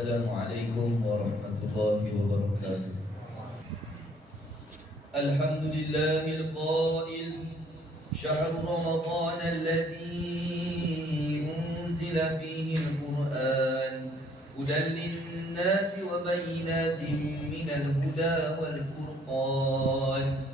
Assalamualaikum warahmatullahi wabarakatuh. Alhamdulillahil qail syahr Ramadan alladhi unzila fihi al-Quran hudan lin-nasi wa bayyinatin minal huda wal furqan.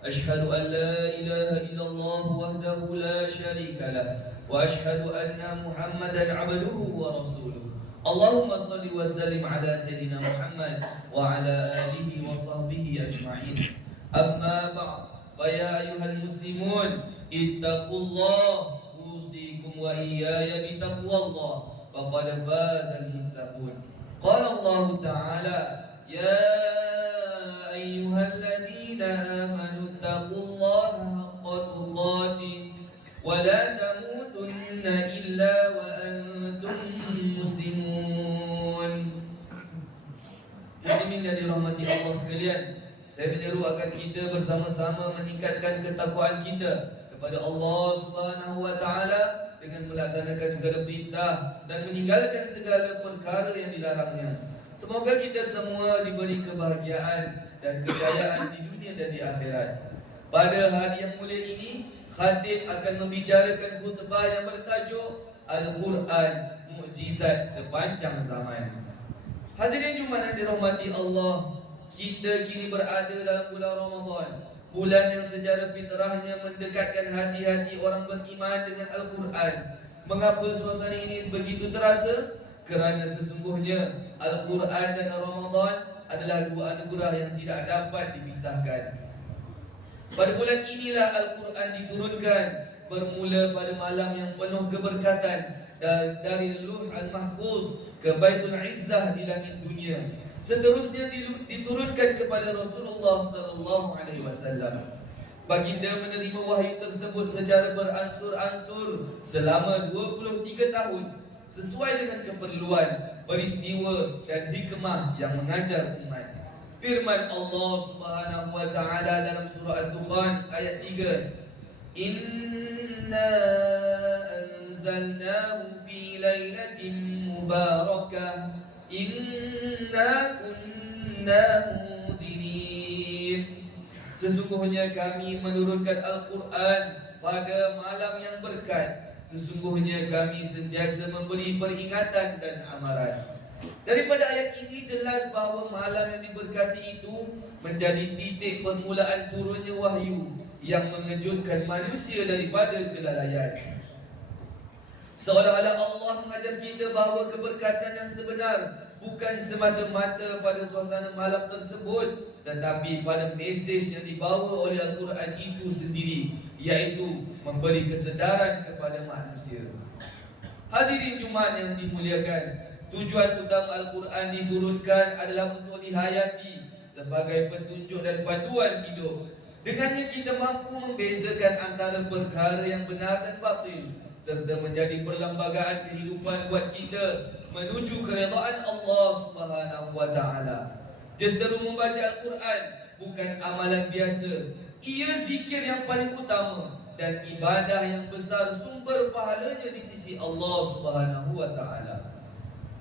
Ashhadu an la ilaha illallah wahdahu la syarika lah wa ashhadu anna Muhammadan abduhu wa rasuluh. Allahumma salli wa sallim ala Sayyidina Muhammad wa ala alihi wa sahbihi ajma'in. Amma ba'd, fa ya ayuhal muslimun ittaqullah, usikum wa iyaya bitaqwallah, faqad fazal muttaqun. Qala Allah ta'ala, ya ayyuhalladhina amanu ittaqullaha haqqa tuqatih wa la tamutunna illa wa antum muslimun. Muslimin yang dirahmati Allah sekalian, saya menyeru agar kita bersama-sama meningkatkan ketakwaan kita kepada Allah Subhanahu wa taala dengan melaksanakan segala perintah dan meninggalkan segala perkara yang dilarangnya. Semoga kita semua diberi kebahagiaan dan kejayaan di dunia dan di akhirat. Pada hari yang mulia ini, khatib akan membicarakan khutbah yang bertajuk Al-Quran, Mukjizat Sepanjang Zaman. Hadirin Jumaat yang dirahmati Allah, kita kini berada dalam bulan Ramadan, bulan yang secara fitrahnya mendekatkan hati-hati orang beriman dengan Al-Quran. Mengapa suasana ini begitu terasa? Kerana sesungguhnya Al-Quran dan Ramadan adalah dua anugerah yang tidak dapat dipisahkan. Pada bulan inilah Al-Quran diturunkan, bermula pada malam yang penuh keberkatan dari Luh Al-Mahfuz ke Baitul Izzah di langit dunia. Seterusnya diturunkan kepada Rasulullah sallallahu alaihi wasallam. Baginda menerima wahyu tersebut secara beransur-ansur selama 23 tahun sesuai dengan keperluan, peristiwa dan hikmah yang mengajar umat. Firman Allah Subhanahu wa taala dalam surah Ad-Dukhan ayat 3, Inna anzalnahu fi lailatin mubarakah Inna kunna munzirin. Sesungguhnya kami menurunkan Al-Quran pada malam yang berkat. Sesungguhnya kami sentiasa memberi peringatan dan amaran. Daripada ayat ini jelas bahawa malam yang diberkati itu menjadi titik permulaan turunnya wahyu yang mengejutkan manusia daripada kelalaian. Seolah-olah Allah mengajar kita bahawa keberkatan yang sebenar bukan semata-mata pada suasana malam tersebut, tetapi pada mesej yang dibawa oleh Al-Quran itu sendiri, iaitu memberi kesedaran kepada manusia. Hadirin Jumaat yang dimuliakan, tujuan utama Al-Quran diturunkan adalah untuk dihayati sebagai petunjuk dan panduan hidup. Dengannya kita mampu membezakan antara perkara yang benar dan batil, serta menjadi perlembagaan kehidupan buat kita menuju keredaan Allah Subhanahu wa taala. Justeru membaca Al-Quran bukan amalan biasa. Ia zikir yang paling utama dan ibadah yang besar, sumber pahalanya di sisi Allah Subhanahu wa taala.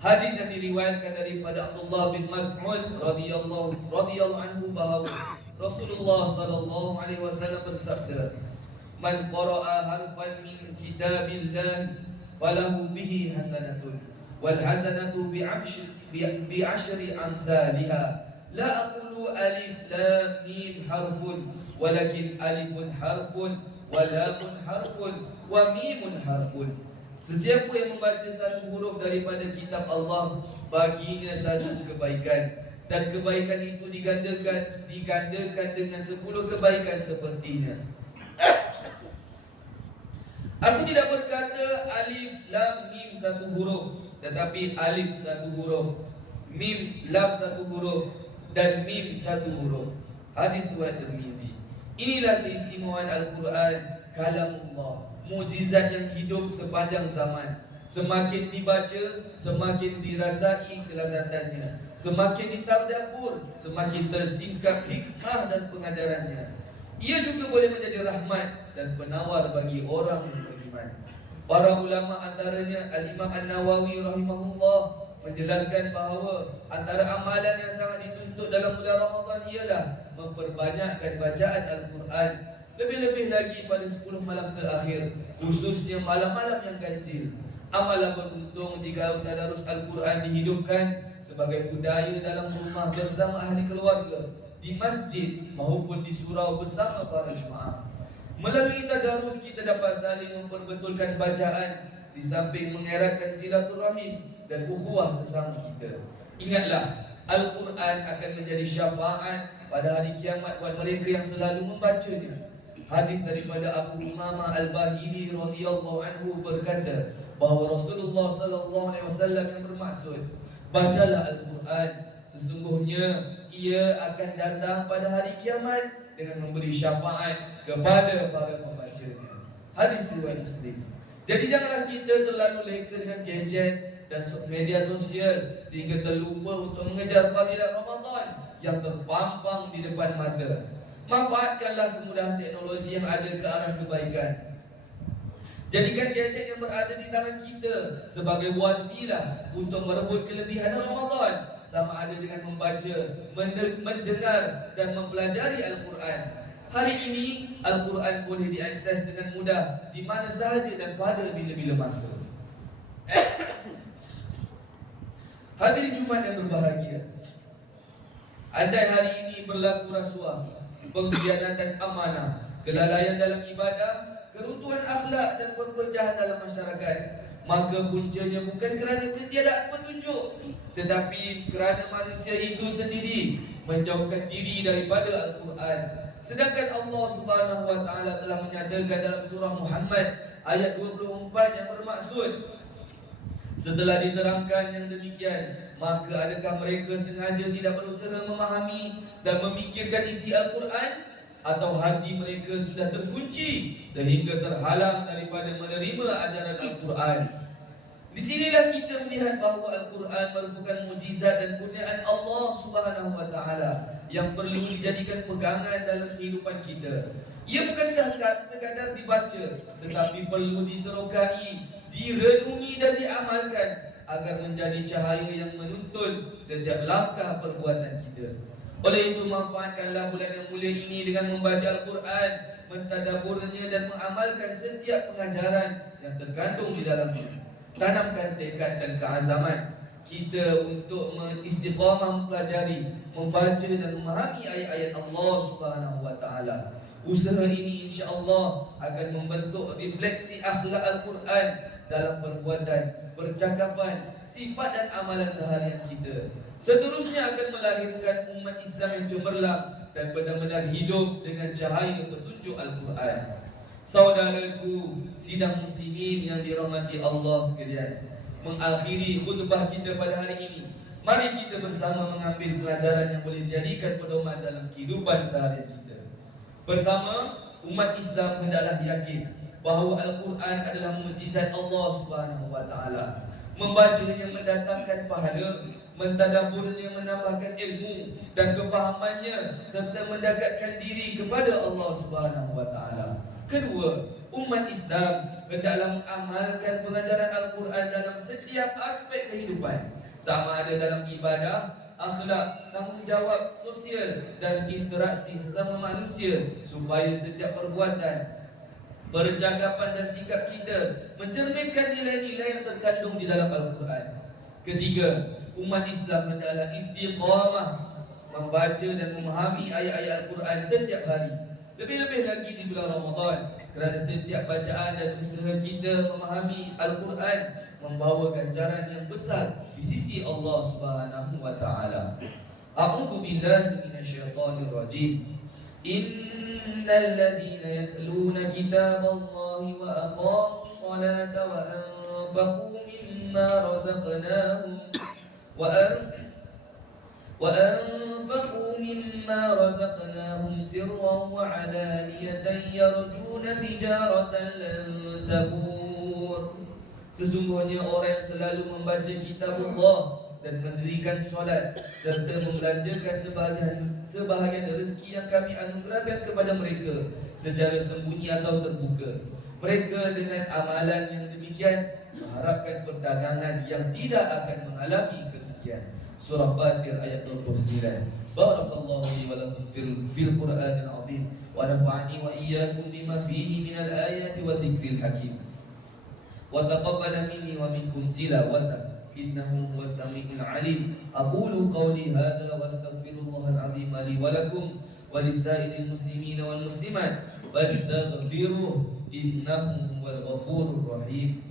Hadis yang diriwayatkan daripada Abdullah bin Mas'ud radhiyallahu anhu bahawa Rasulullah sallallahu alaihi wasallam bersabda, Man qara'a harfan min kitabillah falahu bihi hasanatun wal hasanatu bi ashri amsalha. La aqulu alif lam mim harfun walakin alifun harfun wa lamun harfun wa mimun harfun. Sesiapa yang membaca satu huruf daripada kitab Allah, baginya satu kebaikan, dan kebaikan itu digandakan dengan 10 kebaikan sepertinya. Aku tidak berkata alif lam mim satu huruf, tetapi alif satu huruf, mim lam satu huruf, dan mim satu huruf. Hadis riwayat Tirmizi. Inilah keistimewaan Al-Quran, kalamullah, mukjizat yang hidup sepanjang zaman. Semakin dibaca, semakin dirasai kelazatannya. Semakin ditadabbur, semakin tersingkap hikmah dan pengajarannya. Ia juga boleh menjadi rahmat dan penawar bagi orang yang beriman. Para ulama antaranya Al-Imam An-Nawawi rahimahullah menjelaskan bahawa antara amalan yang sangat dituntut dalam bulan Ramadan ialah memperbanyakkan bacaan Al-Quran, lebih-lebih lagi pada 10 malam terakhir, khususnya malam-malam yang ganjil. Amalan beruntung jika tadarus Al-Quran dihidupkan sebagai budaya dalam rumah bersama ahli keluarga, di masjid maupun di surau bersama para jemaah. Melalui tadarus kita dapat saling memperbetulkan bacaan, di samping mengeratkan silaturahim dan ukhuwah sesama kita. Ingatlah, Al-Quran akan menjadi syafaat pada hari kiamat buat mereka yang selalu membacanya. Hadis daripada Abu Umamah Al-Bahili radhiyallahu anhu berkata bahawa Rasulullah sallallahu alaihi wasallam yang bermaksud, bacalah Al-Quran, sesungguhnya ia akan datang pada hari kiamat dengan memberi syafaat kepada para pembacanya. Hadis riwayat Muslim. Jadi janganlah kita terlalu leka dengan gadget dan media sosial sehingga terlupa untuk mengejar fadilat Ramadan yang terpampang di depan mata. Manfaatkanlah kemudahan teknologi yang ada ke arah kebaikan. Jadikan gadget yang berada di tangan kita sebagai wasilah untuk merebut kelebihan Ramadan, sama ada dengan membaca, mendengar dan mempelajari Al-Quran. Hari ini Al-Quran boleh diakses dengan mudah di mana sahaja dan pada bila-bila masa. Hadirin Jumaat yang berbahagia, andai hari ini berlaku rasuah, pengkhianatan amanah, kelalaian dalam ibadah, keruntuhan akhlak dan perpecahan dalam masyarakat, maka puncanya bukan kerana ketiadaan petunjuk, tetapi kerana manusia itu sendiri menjauhkan diri daripada Al-Quran. Sedangkan Allah Subhanahu wa taala telah menyatakan dalam surah Muhammad ayat 24 yang bermaksud, setelah diterangkan yang demikian, maka adakah mereka sengaja tidak berusaha memahami dan memikirkan isi Al-Quran, atau hati mereka sudah terkunci sehingga terhalang daripada menerima ajaran Al-Quran? Di sinilah kita melihat bahawa Al-Quran merupakan mukjizat dan kurniaan Allah Subhanahu wa taala yang perlu dijadikan pegangan dalam kehidupan kita. Ia bukan sekadar dibaca, tetapi perlu diterokai, direnungi dan diamalkan agar menjadi cahaya yang menuntun setiap langkah perbuatan kita. Oleh itu, manfaatkanlah bulan yang mulia ini dengan membaca Al-Quran, mentadaburnya dan mengamalkan setiap pengajaran yang terkandung di dalamnya. Tanamkan tekad dan keazaman kita untuk istiqamah mempelajari, membaca dan memahami ayat-ayat Allah Subhanahu wa taala. Usaha ini insya-Allah akan membentuk refleksi akhlak Al-Quran dalam perbuatan, percakapan, sifat dan amalan seharian kita. Seterusnya akan melahirkan umat Islam yang cemerlang dan benar-benar hidup dengan cahaya petunjuk Al-Quran. Saudaraku, sidang muslimin yang dirahmati Allah sekalian, mengakhiri khutbah kita pada hari ini, mari kita bersama mengambil pelajaran yang boleh dijadikan pedoman dalam kehidupan seharian kita. Pertama, umat Islam hendaklah yakin bahawa Al-Quran adalah mukjizat Allah Subhanahu wa taala. Membacanya mendatangkan pahala, mentadaburnya menambahkan ilmu dan kefahamannya serta mendekatkan diri kepada Allah Subhanahu wa taala. Kedua, umat Islam hendaklah mengamalkan pengajaran Al-Quran dalam setiap aspek kehidupan, sama ada dalam ibadah, akhlak, tanggungjawab sosial dan interaksi sesama manusia, supaya setiap perbuatan, percakapan dan sikap kita mencerminkan nilai-nilai yang terkandung di dalam Al-Quran. Ketiga, umat Islam hendaklah istiqamah membaca dan memahami ayat-ayat Al-Quran setiap hari, lebih-lebih lagi di bulan Ramadan, kerana setiap bacaan dan usaha kita memahami Al-Quran membawa ganjaran yang besar di sisi Allah Subhanahu wa taala. A'udzu billahi minasyaitonir rajim. Innal ladzina yatluna kitaballahi wa aqamus salata wa anfaqu mimma razaqnahum وأنفقوا مما رزقناهم سرا وعلانية يرجون تجارة لن تبور. Sesungguhnya orang yang selalu membaca kitab Allah dan mendirikan solat serta membelanjakan sebahagian rezeki yang kami anugerahkan kepada mereka secara sembunyi atau terbuka, mereka dengan amalan yang demikian mengharapkan perdagangan yang tidak akan mengalami kerugian. Surah Fatir ayat 29. Barakallahu li wa lakum fil Qur'anil azim wa nafa'ani wa iyyakum bima fihi minal ayati wa dzikril hakim. Wa taqabbala minni wa minkum tilawatahu innahu huwas samiul alim. Aqulu qawli hadza wa astaghfirullahal azim li wa lakum wa lisairil muslimin wal muslimat fastaghfiruhu innahu huwal ghafurur rahim.